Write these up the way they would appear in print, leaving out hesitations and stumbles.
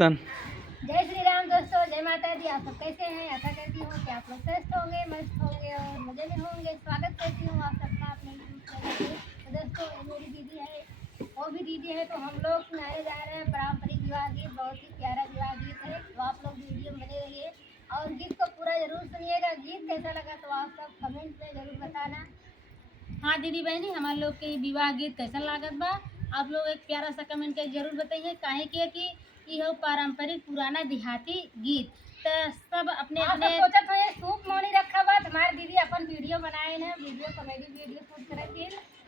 पाकिस्तान। जय श्री राम दोस्तों, जय माता दी। आप सब कैसे हैं? आशा करती हूँ कि आप लोग स्वस्थ होंगे, मस्त होंगे और मजे में होंगे। स्वागत करती हूँ आप सबका अपने यूट्यूब चैनल पे। तो दोस्तों, ये मेरी दीदी है, वो भी दीदी है। तो हम लोग सुनाने जा रहे हैं पारंपरिक विवाह गीत। बहुत ही प्यारा विवाह गीत है। तो आप लोग वीडियो में बने रहिए और गीत को पूरा जरूर सुनिएगा। गीत कैसा लगा तो आप सब कमेंट में जरूर बताना। हाँ दीदी बहनी, हमारे लोग के विवाह गीत कैसा लागत बा, आप लोग एक प्यारा सा कमेंट के जरूर बताइए। काहे के कि ये पारंपरिक पुराना देहाती गीत तो सब अपने अपने सोचत हो। ये सूप मौनी रखा बा, हमारे दीदी अपन वीडियो बनाए ना, वीडियो कॉमेडी वीडियो शूट करत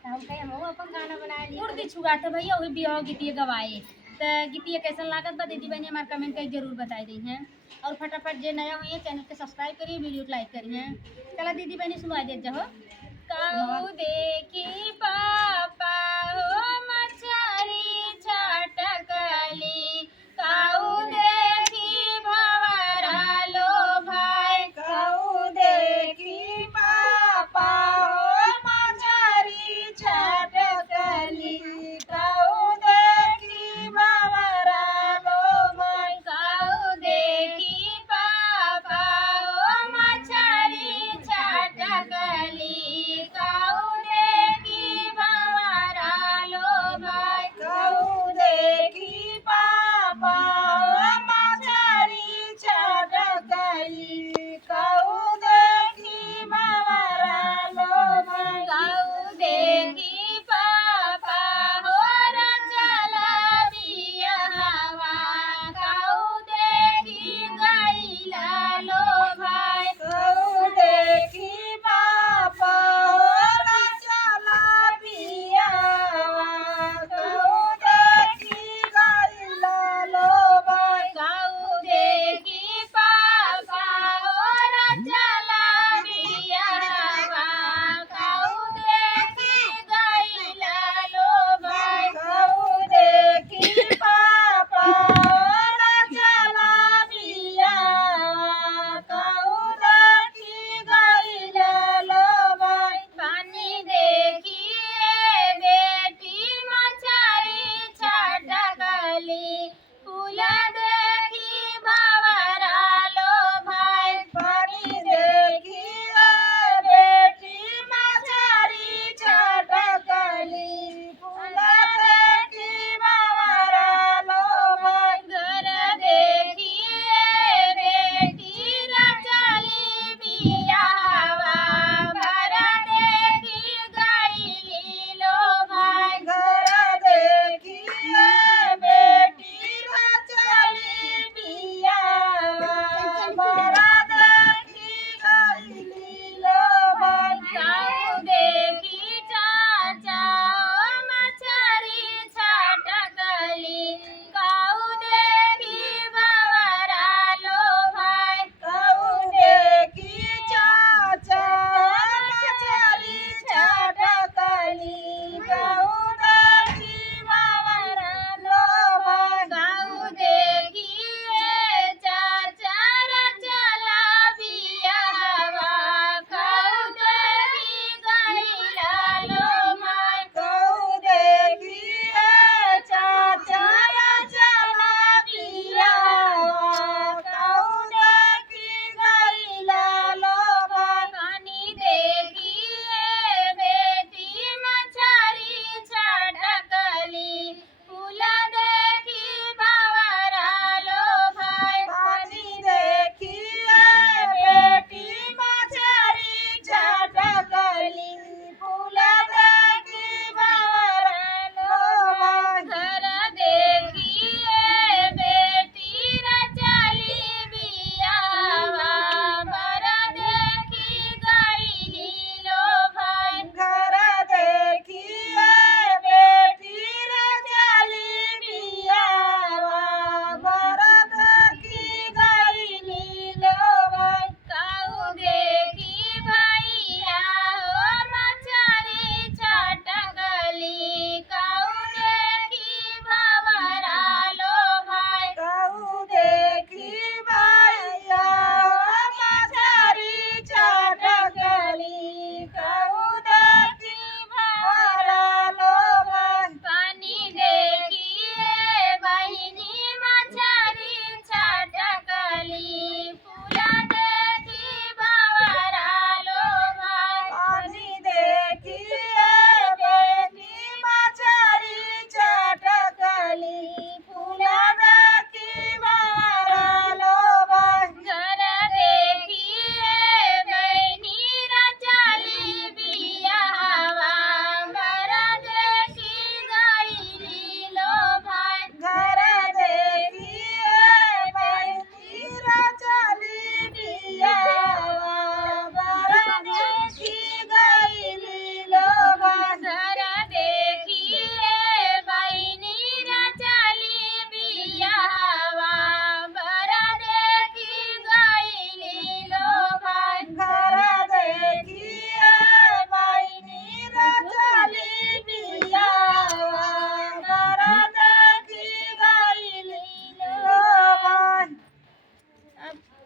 हम कहे हम अपन गाना बनाए ली उर्दी छुगाते भैया वही विवाह गीतिए गवाए। तो गीतिए कैसा लागत बा दीदी बहनी हमारे कमेंट के जरूर बताई दी हैं। और फटाफट जो नया हुई है चैनल के सब्सक्राइब करिए, वीडियो को लाइक करिए। चला दीदी बहनी सुनवा दे जाओ। काऊ देखी पापा हो मछली छटकली, काऊ देखी भंवरा लो भाई, काऊ देखी पापा हो मछरी छटकली, काऊ देखी भंवरा लो भाई, काऊ देखी पापा हो मछली छटकली, काऊ देखी भंवरा लो भाई, काऊ देखी पापा हो मछरी छटकली, काऊ देखी भंवरा लो भाई, काऊ देखी पापा हो रचला बियाहवा, काऊ देखी गइला लो भाई, काऊ देखी पापा हो रचला बियावा, काऊ देखी गइला लो भाई, काऊ देखी पापा हो रचला बियाहवा, काऊ देखी गइला लो भाई, काऊ देखी पापा हो रचला बियावा, काऊ देखी गइला लो भाई, पानी देखिए बेटी मछरी छटकली, फूल देखी भंवरा लो भाई, पानी देखी बेटी मछरी छटकली, फूल देखी भंवरा लो भाई, घर देखिए बेटी रचली बियाहवा, घर देखी गइली लो भाई, घर देखी बेटी रचली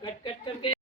कट कट करके